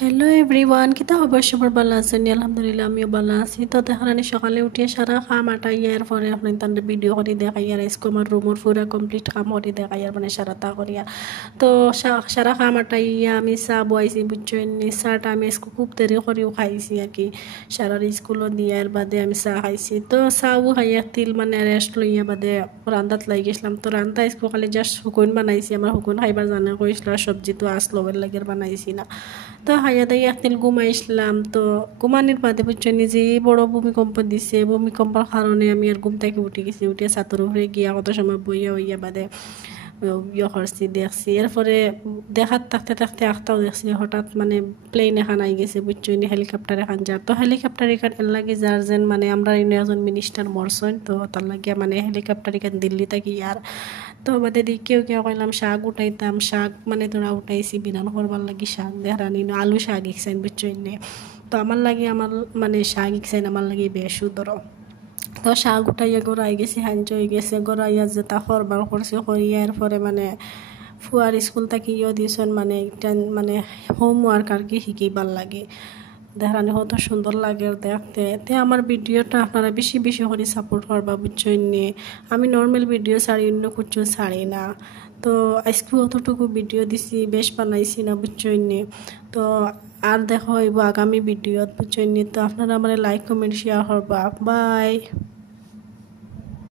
Hello everyone কিতা খবর সবার ভালো আছেন আলহামদুলিল্লাহ আমিও ভালো আছি তো দেখানি সকালে উঠিয়ে সারা কাম আটাইয়ার পরে আপনি তাদের ভিডিও করে দেখাই আর আজকে আমার রুমের পুরা কমপ্লিট কাম করে দেখাই আর মানে সারাটা করিয়া তো সারা কাম আটাইয়া আমি চা বয়াইছি বুঝছেন চাটা আমি আজকে খুব দেরি করেও খাইছি আর কি সারার স্কুলও দিয়ার বাদে আমি চা খাইছি তো চাও খাইয়া তিল মানে রেস্ট লইয়া বাদে রান্দাত লাগি গেছিলাম তো রান্না আজকে খালি জাস্ট শুকুন বানাইছি আমার শুকুন খাইবার জানা কইছিল সবজি তো আসলো লাগের বানাইছি না তো হাইয়া দাই একদিন ঘুমাইছিলাম তো ঘুমানির বাদে বুঝছো নিজে বড় ভূমিকম্প দিছে ভূমিকম্পের কারণে আমি আর ঘুম থেকে উঠে গেছি উঠে ছাতের উপরে গিয়া কত সময় বইয়া হইয়া বাদে ইয়ে করছি দেখছি এরপরে দেখাত থাকতে থাকতে একটাও দেখছি হঠাৎ মানে প্লেন এখান আই গেছে বুঝছো হেলিকপ্টার এখান যার তো হেলিকপ্টার এখান লাগে যার যেন মানে আমরা একজন মিনিস্টার মরছেন তো তার লাগিয়া মানে হেলিকপ্টার এখান দিল্লি থাকি আর তো বাদে দিক কেউ কেউ কইলাম শাক উঠাইতাম শাক মানে তোরা উঠাইছি বিরান করবার লাগি শাক দেখানি আলু শাক ইকসাইন বুঝছো তো আমার লাগে আমার মানে শাক ইকসাইন আমার লাগে বেশ ধরো তো শাক উঠাইয়া গড়াই গেছে হাঞ্চ হয়ে গেছে গড়াইয়া যে তা করবার করছে করিয়ার পরে মানে ফুয়ার স্কুল থেকে ইয়ে দিয়েছেন মানে একটা মানে হোমওয়ার্ক আর কি শিকিবার লাগে দেখানি কত সুন্দর লাগে দেখতে তে আমার ভিডিওটা আপনারা বেশি বেশি করে সাপোর্ট করবা বুঝছেন নি আমি নর্মাল ভিডিও ছাড়ি অন্য কিছু ছাড়ি না তো আজকে অতটুকু ভিডিও দিছি বেশ বানাইছি না বুঝছেন নি তো আর দেখো আগামী ভিডিওত বুঝছেন নি তো আপনারা আমার লাইক কমেন্ট শেয়ার করবা বাই।